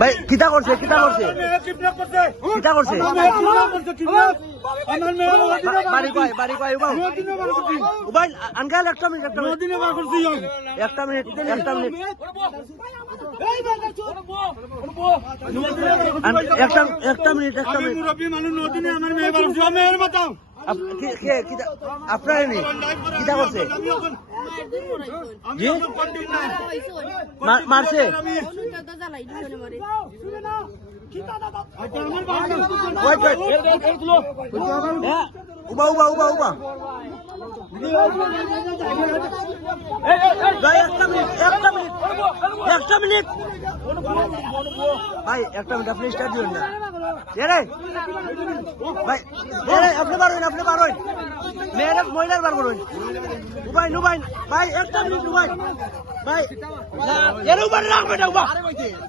ভাই কিতা করছে কিতা করছে কিতা করছে বাড়ি কয় বাড়ি কয় উবাই আনকাল একটা মিনিট একটা মিনিট একটা মিনিট একটা মিনিট একটা মিনিট একটা মিনিট আপনার কিতা করছে জি মারছে উবা উবা উবা উবা একটা মিনিট একটা মিনিট একটা মিনিট ভাই একটা মিনিট আপনি স্টার্ট দিবেন না রে ভাই আপনি পারবেন আপনি পারবেন মেয়েরা মহিলার বার করবেন উবাই নুবাই ভাই একটা মিনিট উবাই ভাই এর উপর রাখবেন না উবা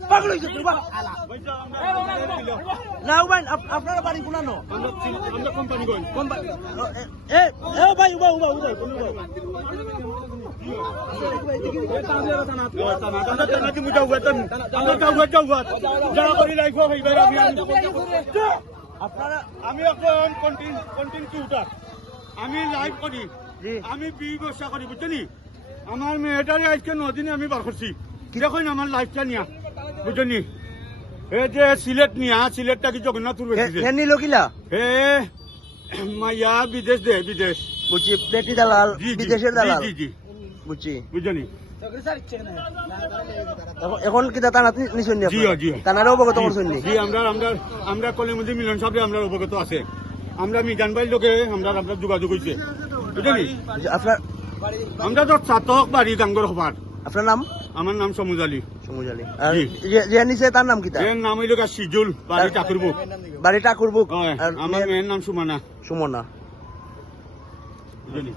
পাগল হইছে উবা না উবাই আপনারা বাড়ি কোনানো আমরা কোম্পানি কই কোম্পানি এ ভাই উবা উবা উবা আমি এখন কন্টিনিউটার আমি লাইভ করি আমি ব্যবসা করি বুঝলি আমার মেয়েটারে আজকে 9 দিনে আমি বার করছি কিরকম আমার লাইফটা নিয়া বুঝলি এই যে সিলেট নিয়া সিলেটটা কি জগন্নাথপুর নিল কিলা হে মাইয়া বিদেশ দে বিদেশ বুঝছি পেটি দালাল বিদেশের দালাল জি জি বুঝছি বুঝলি এখন কি তানা নিছেন নি জি জি তানারে অবগত করছেন নি জি আমরা কলিমুদ্দি মিলন সাহেব আমরা অবগত আছে আমরা মিজান ভাই লোকে আমরা যোগাযোগ হইছে বুঝলি আপনার আমরা তো ছাতক বাড়ি ডাঙ্গর হবার আপনার নাম আমার নাম সমুজ আলী সমুজ আলী আর যে নিছে তার নাম কি তা এর নাম হইল সিজুল বাড়ি ঠাকুরবুক বাড়ি ঠাকুরবুক আমার মেয়ের নাম সুমনা সুমনা বুঝলি